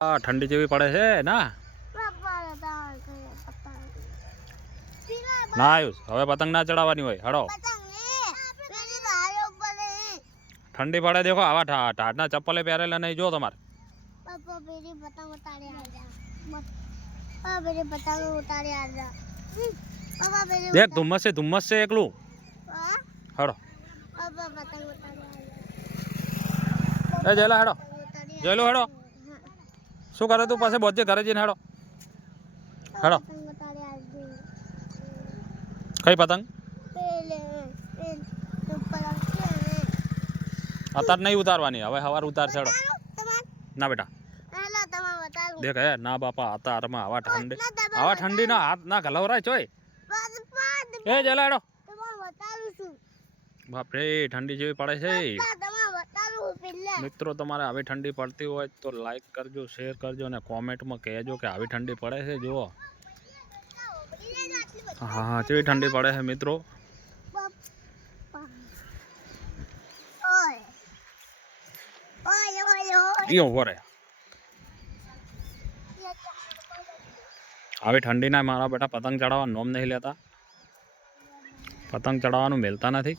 આ ઠંડી જેવી પડે છે ના પપ્પા હતા કરે પપ્પા પીલા ના આયુષ હવે પતંગ ના ચડાવવાની હોય હડો પતંગ ને પેલી ધારે ઉપર ને ઠંડી પડે દેખો આવા ઠા- ઠાઠના ચપ્પલે પહેરેલા નહીં જો તમારે પપ્પા પેલી પતંગ ઉતારી આજા પપ્પા પેલી પતંગ ઉતારી આજા પપ્પા પેલી દેખ ધુમ્મસ છે ધુમ્મસ છે એકલું હા હડો પપ્પા પતંગ ઉતારી આજા એ જેલા હેડો ઉતારી જેલો હેડો શું કરે તું? પાસે બોજે ઘરે જઈને હેડો. હેડો. ઉતારી કઈ પતંગ? અત્યારે નહીં ઉતારવાની. હવે સવાર ઉતારશે છેડો ના બેટા. દેખ હે ના બાપા અતારમાં આવા ઠંડી આવા ઠંડી ના હાથ ના ગલવરાય ચોય. એ જલાડો બાપરે ઠંડી જેવી પડે છે. મિત્રો તમારે આવી ઠંડી પડતી હોય તો લાઈક કરજો શેર કરજો અને કોમેન્ટમાં કહેજો કે આવી ઠંડી પડે છે જુઓ. હા હા કેવી ઠંડી પડે છે મિત્રો? આવી ઠંડીના મારા બેટા પતંગ ચડાવવા નોમ નહીં લેતા. પતંગ ચડાવવાનું મેલતા નથી.